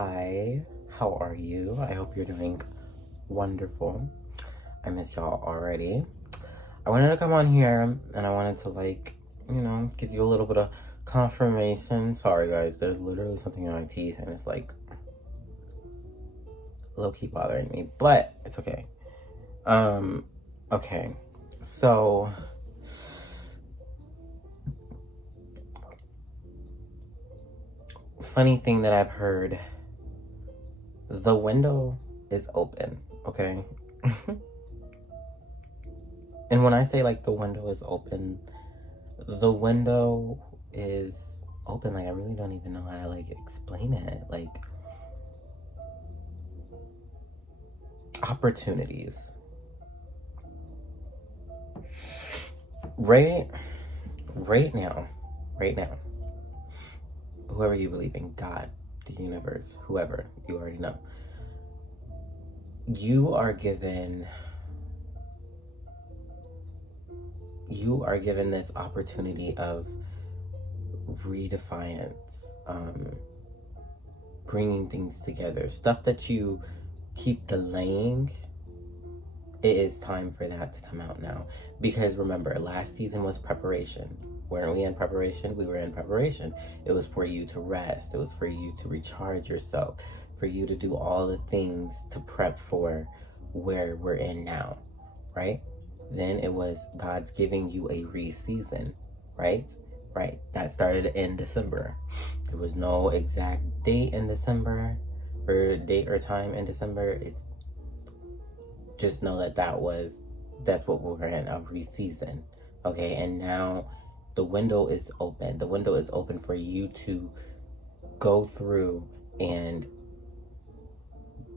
Hi, how are you? I hope you're doing wonderful. I miss y'all already. I wanted to come on here and I wanted to give you a little bit of confirmation. Sorry guys, there's literally something in my teeth and it's like low-key bothering me, but it's okay. Okay. So funny thing that I've heard, the window is open, okay? And when I say like the window is open, the window is open. Like I really don't even know how to like explain it. Like opportunities. Right now, whoever you believe in, God, the universe, whoever, you already know. You are given this opportunity of redefiance, bringing things together. Stuff that you keep delaying, it is time for that to come out now. Because remember, last season was preparation. Weren't we in preparation? We were in preparation. It was for you to rest. It was for you to recharge yourself, for you to do all the things to prep for where we're in now, right? Then it was God's giving you a re-season, right? Right. That started in December. There was no exact date in December, or date or time in December. Just know that's what we're in, a re-season. Okay, and now the window is open. The window is open for you to go through and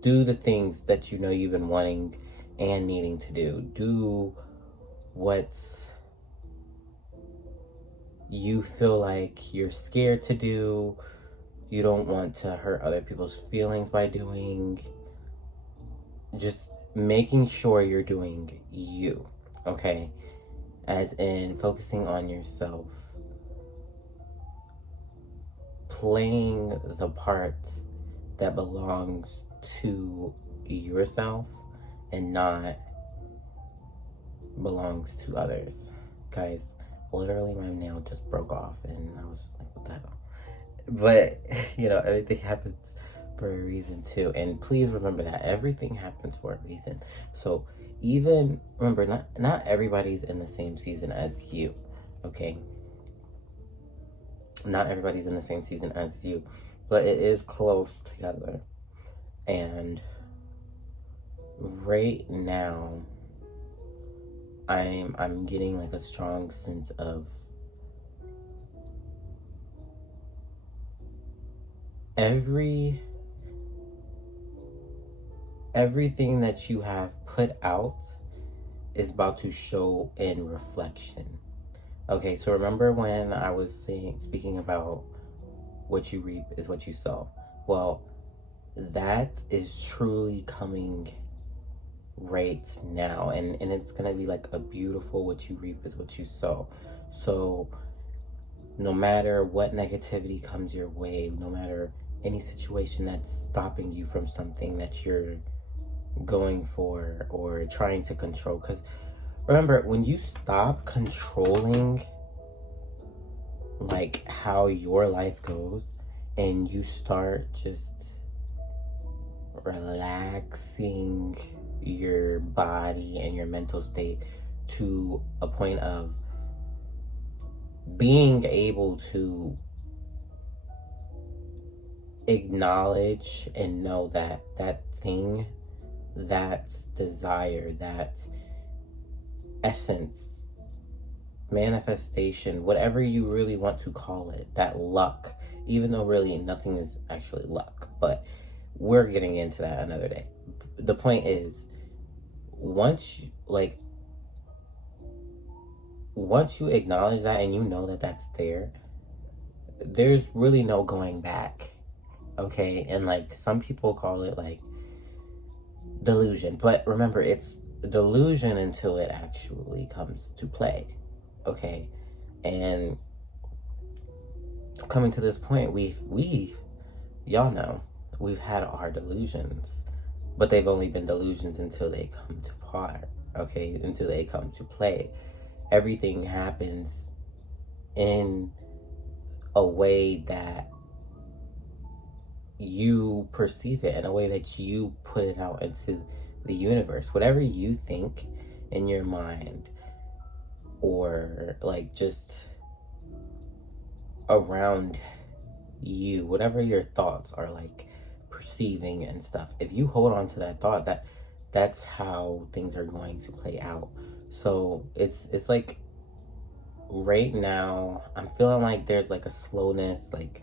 do the things that you know you've been wanting and needing to do. Do what you feel like you're scared to do. You don't want to hurt other people's feelings by doing. Just making sure you're doing you, okay? As in focusing on yourself. Playing the part that belongs to yourself and not belongs to others. Guys, literally my nail just broke off and I was just like, what the hell? But, everything happens for a reason too. And please remember that everything happens for a reason. So even, remember, not everybody's in the same season as you, okay? Not everybody's in the same season as you, but it is close together. And right now, I'm getting like a strong sense of everything that you have put out is about to show in reflection. Okay, so remember when I was speaking about what you reap is what you sow? Well, that is truly coming right now, and it's gonna be like a beautiful what you reap is what you sow. So no matter what negativity comes your way, no matter any situation that's stopping you from something that you're going for or trying to control, because remember, when you stop controlling like how your life goes and you start just relaxing your body and your mental state to a point of being able to acknowledge and know that that thing, that desire, that essence, manifestation, whatever you really want to call it, that luck, even though really nothing is actually luck, but we're getting into that another day. The point is, once you acknowledge that and you know that that's there, there's really no going back, okay? And like some people call it like delusion, but remember, it's delusion until it actually comes to play, okay? And coming to this point, y'all know, we've had our delusions, but they've only been delusions until they come to part, okay? Until they come to play. Everything happens in a way that you perceive it, in a way that you put it out into the universe. Whatever you think in your mind, or like just around you, whatever your thoughts are like perceiving and stuff, if you hold on to that thought, that's how things are going to play out. So it's like right now I'm feeling like there's like a slowness, like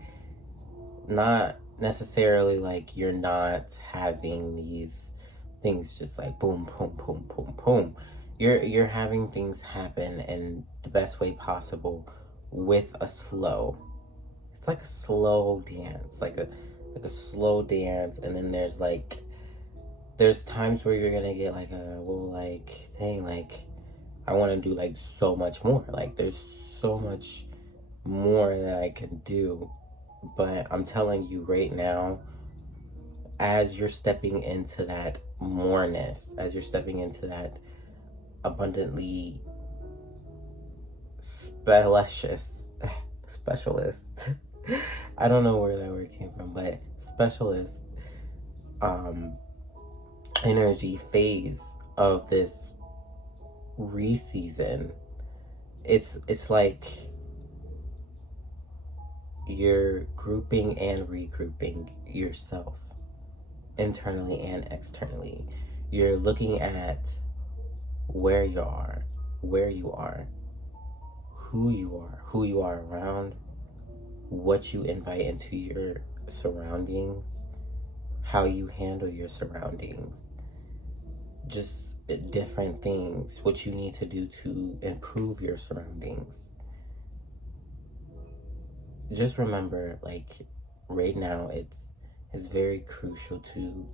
not necessarily like you're not having these things just like boom boom boom boom boom. You're having things happen in the best way possible with a slow. It's like a slow dance, like a slow dance, and then there's times where you're gonna get like dang, like I want to do like so much more. Like there's so much more that I can do, but I'm telling you right now, as you're stepping into that moreness, as you're stepping into that abundantly specialist I don't know where that word came from, but specialist energy phase of this re-season, it's like you're grouping and regrouping yourself internally and externally. You're looking at where you are, who you are around, what you invite into your surroundings, how you handle your surroundings, just different things, what you need to do to improve your surroundings. Just remember, like, right now, it's very crucial to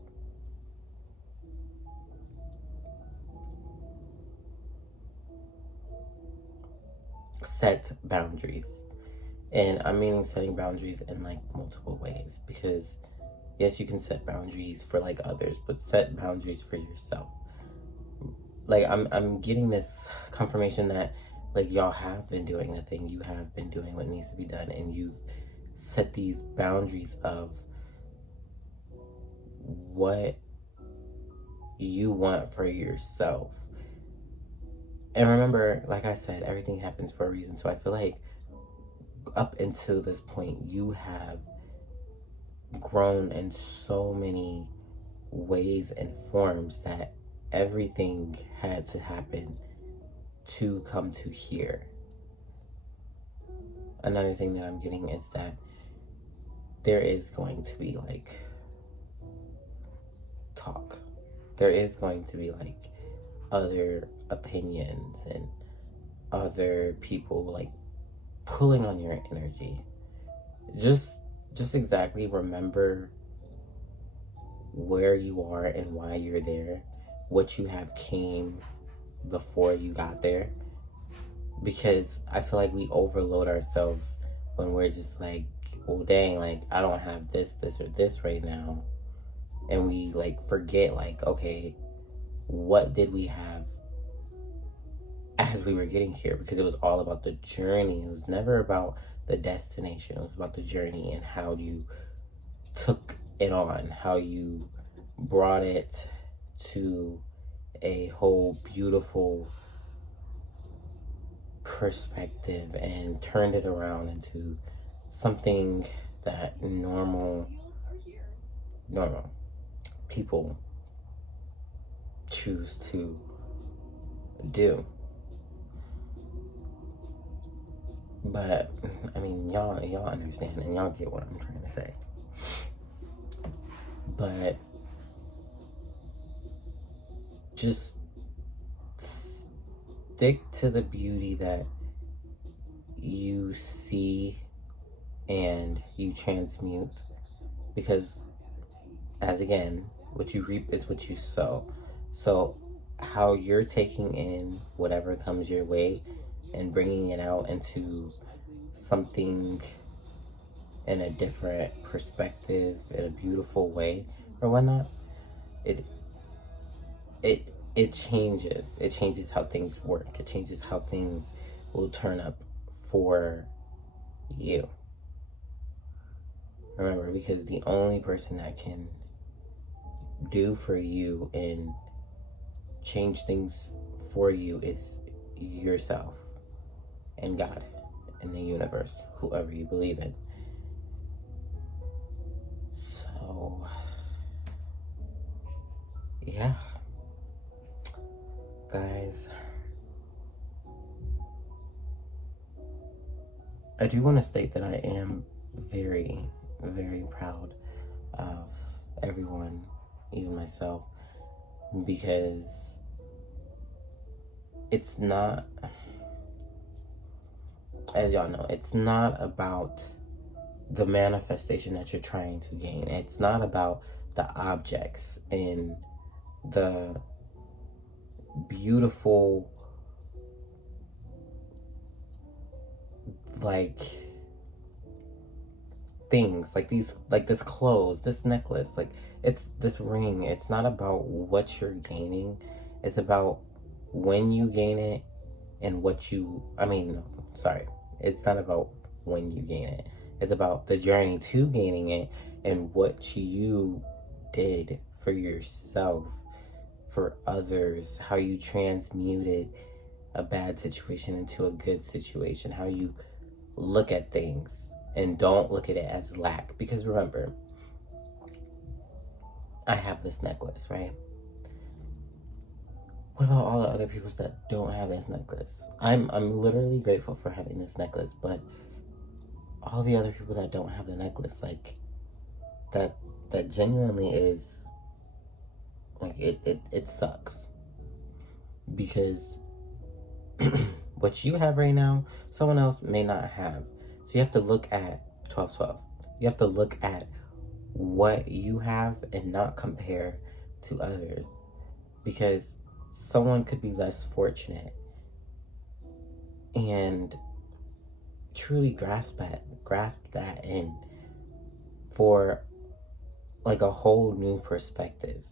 set boundaries. And I'm meaning setting boundaries in like multiple ways, because yes, you can set boundaries for like others, but set boundaries for yourself. Like I'm getting this confirmation that like y'all have been doing the thing, you have been doing what needs to be done, and you've set these boundaries of what you want for yourself. And remember, like I said, everything happens for a reason. So I feel like up until this point, you have grown in so many ways and forms that everything had to happen to come to here. Another thing that I'm getting is that there is going to be like talk. There is going to be like other opinions and other people like pulling on your energy. Just exactly remember where you are and why you're there, what you have came before you got there. Because I feel like we overload ourselves when we're just like, well, dang, like I don't have this or this right now. And we like forget, like, okay, what did we have as we were getting here? Because it was all about the journey. It was never about the destination. It was about the journey and how you took it on, how you brought it to a whole beautiful perspective and turned it around into something that normal people choose to do. But I mean, y'all understand and y'all get what I'm trying to say. But just stick to the beauty that you see and you transmute, because as again, what you reap is what you sow. So how you're taking in whatever comes your way and bringing it out into something in a different perspective, in a beautiful way or whatnot, it it changes. It changes how things work. It changes how things will turn up for you. Remember, because the only person that can do for you and change things for you is yourself and God and the universe, whoever you believe in. So, yeah. Guys, I do want to state that I am very, very proud of everyone, even myself, because it's not, as y'all know, it's not about the manifestation that you're trying to gain. It's not about the objects and the beautiful, like, things like these, like this clothes, this necklace, like it's this ring. It's not about what you're gaining. It's about when you gain it and what you, it's not about when you gain it. It's about the journey to gaining it and what you did for yourself, for others, how you transmuted a bad situation into a good situation, how you look at things and don't look at it as lack. Because remember, I have this necklace, right? What about all the other people that don't have this necklace? I'm literally grateful for having this necklace, but all the other people that don't have the necklace, like, that genuinely is, like, it sucks. Because what you have right now, someone else may not have. So you have to look at 12-12. You have to look at what you have and not compare to others. Because someone could be less fortunate and truly grasp that and for like a whole new perspective.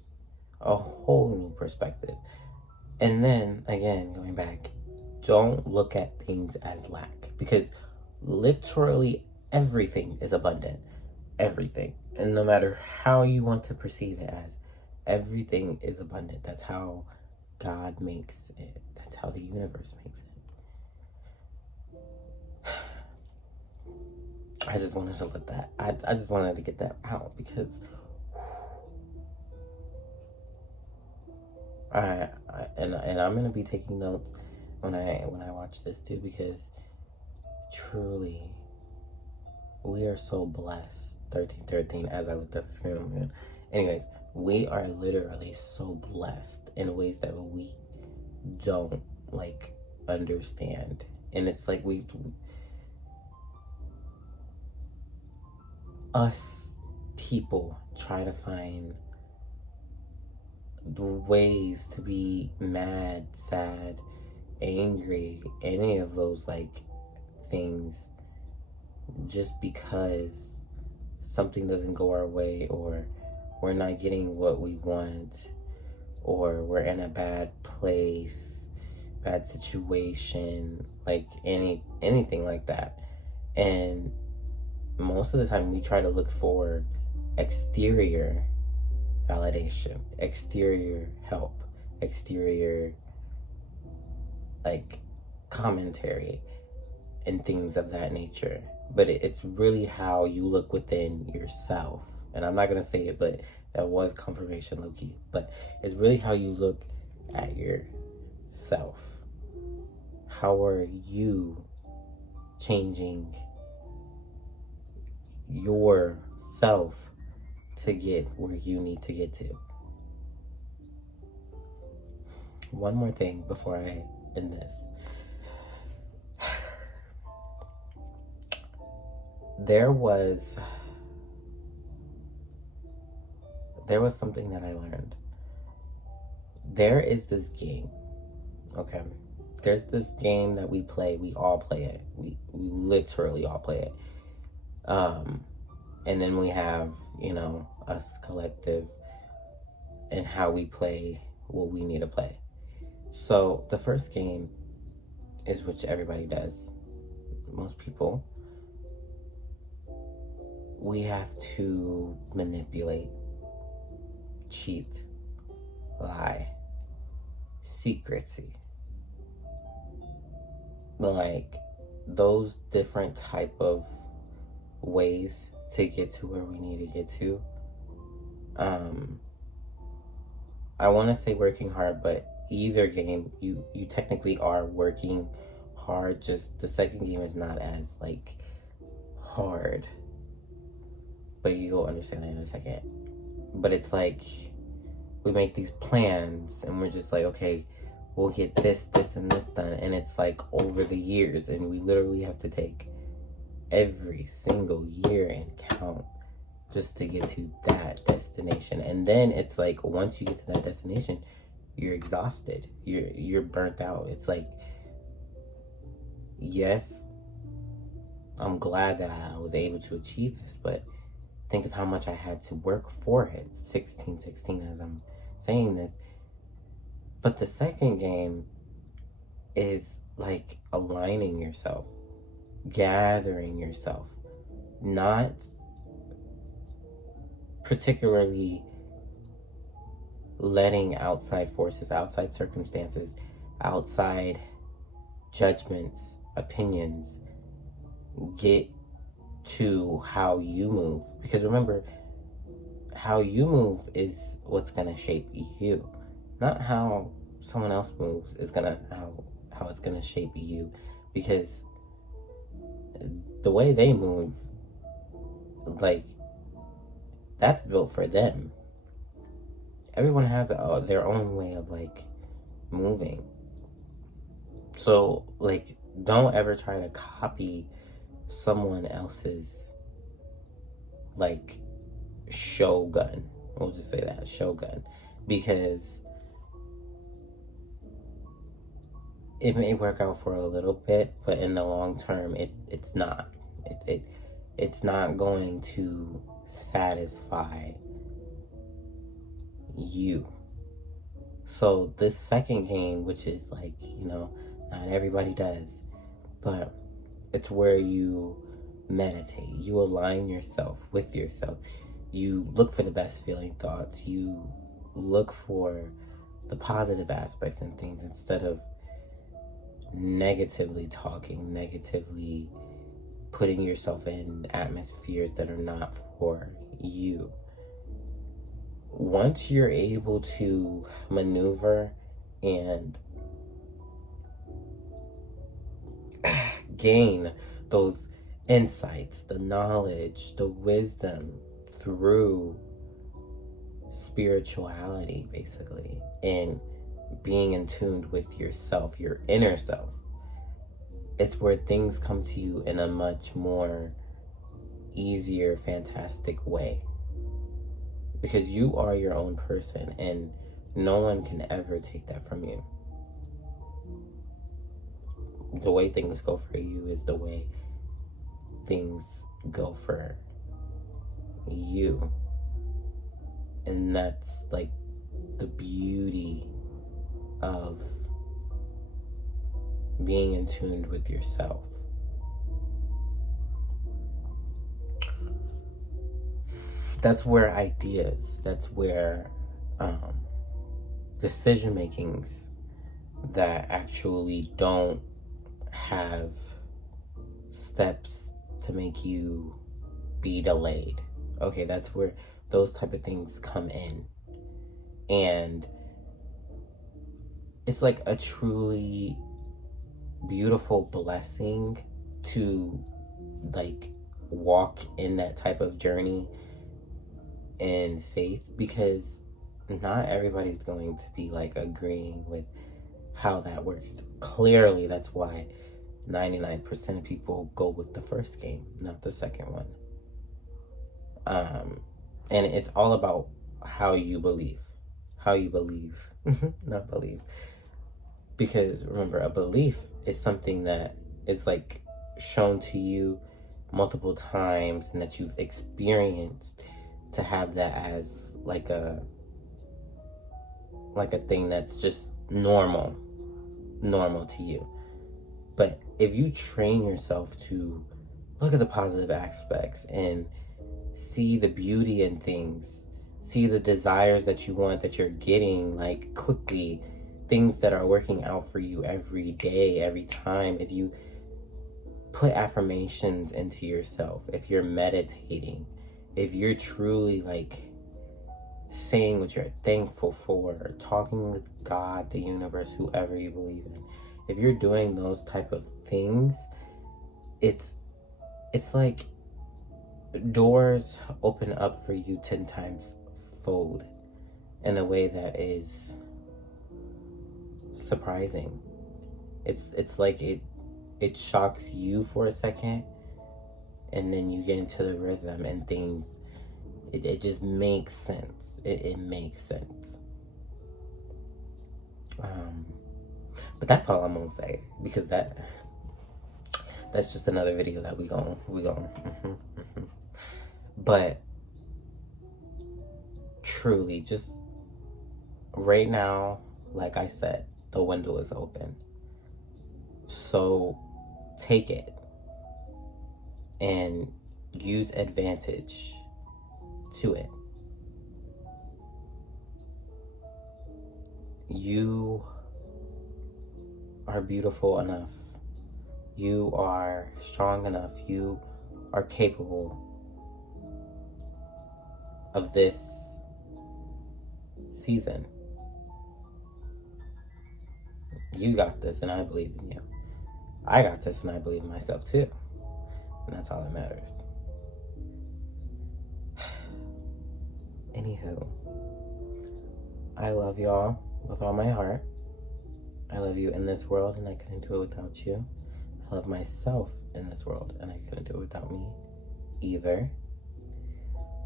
And then again, going back, don't look at things as lack, because literally everything is abundant. Everything. And no matter how you want to perceive it as, everything is abundant. That's how God makes it. That's how the universe makes it. I just wanted to let that, I just wanted to get that out, because and I'm gonna be taking notes when I watch this too, because truly we are so blessed. 1313, as I looked at the screen, man. Anyways, we are literally so blessed in ways that we don't like understand. And it's like us people try to find the ways to be mad, sad, angry, any of those like things, just because something doesn't go our way, or we're not getting what we want, or we're in a bad place, bad situation, like anything like that. And most of the time we try to look for exterior validation, exterior help, exterior like commentary and things of that nature. But it's really how you look within yourself. And I'm not gonna say it, but that was confirmation, low-key. But it's really how you look at yourself. How are you changing yourself to get where you need to get to? One more thing before I end this. There was something that I learned. There is this game, okay? There's this game that we play. We all play it. We literally all play it. And then we have, us collective and how we play what we need to play. So the first game is which everybody does. Most people. We have to manipulate, cheat, lie, secrecy. Like those different type of ways to get to where we need to get to. I want to say working hard, but either game you technically are working hard, just the second game is not as like hard, but you'll understand that in a second. But it's like we make these plans and we're just like, okay, we'll get this and this done, and it's like over the years, and we literally have to take every single year and count just to get to that destination. And then it's like once you get to that destination, you're exhausted, you're burnt out. It's like, yes, I'm glad that I was able to achieve this, but think of how much I had to work for it. 16 as I'm saying this. But the second game is like aligning yourself, gathering yourself, not particularly letting outside forces, outside circumstances, outside judgments, opinions get to how you move. Because remember, how you move is what's gonna shape you, not how someone else moves is gonna how it's gonna shape you. Because the way they move, like, that's built for them. Everyone has their own way of like moving. So like, don't ever try to copy someone else's like shogun. We'll just say that, shogun, because it may work out for a little bit, but in the long term, it's not. It's not going to satisfy you. So this second game, which is like, not everybody does, but it's where you meditate, you align yourself with yourself, you look for the best feeling thoughts, you look for the positive aspects in things instead of negatively talking, negatively putting yourself in atmospheres that are not for you. Once you're able to maneuver and gain those insights, the knowledge, the wisdom through spirituality, basically, and being in tune with yourself, your inner self, it's where things come to you in a much more easier, fantastic way. Because you are your own person, and no one can ever take that from you. The way things go for you is the way things go for you. And that's like the beauty of being in tune with yourself. That's where ideas, that's where decision makings that actually don't have steps to make you be delayed. Okay, that's where those type of things come in. And it's like a truly beautiful blessing to like walk in that type of journey in faith, because not everybody's going to be like agreeing with how that works. Clearly, that's why 99% of people go with the first game, not the second one. And it's all about how you believe, not believe. Because remember, a belief is something that is like shown to you, multiple times and that you've experienced, to have that as like a thing that's just normal to you. But if you train yourself to look at the positive aspects and see the beauty in things, see the desires that you want that you're getting like quickly, things that are working out for you every day, every time, if you put affirmations into yourself, if you're meditating, if you're truly like saying what you're thankful for, talking with God, the universe, whoever you believe in, if you're doing those type of things, it's like doors open up for you 10 times fold in a way that is surprising. It's like it shocks you for a second, and then you get into the rhythm and things, it just makes sense. It makes sense. But that's all I'm gonna say, because that's just another video that we gon' But truly, just right now, like I said, the window is open. So take it and use advantage to it. You are beautiful enough. You are strong enough. You are capable of this season. You got this, and I believe in you. I got this, and I believe in myself too. And that's all that matters. Anywho, I love y'all with all my heart. I love you in this world, and I couldn't do it without you. I love myself in this world, and I couldn't do it without me either.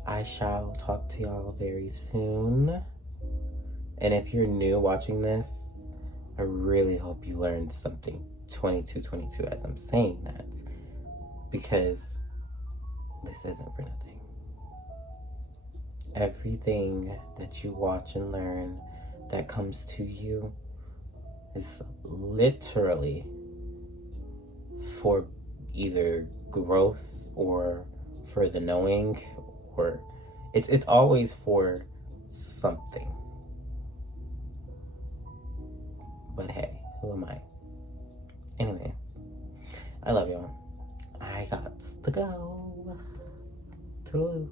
I shall talk to y'all very soon. And if you're new watching this, I really hope you learned something 22 as I'm saying that, because this isn't for nothing. Everything that you watch and learn that comes to you is literally for either growth or for the knowing, or it's always for something. But hey, who am I? Anyways, I love y'all. I got to go. Toodaloo.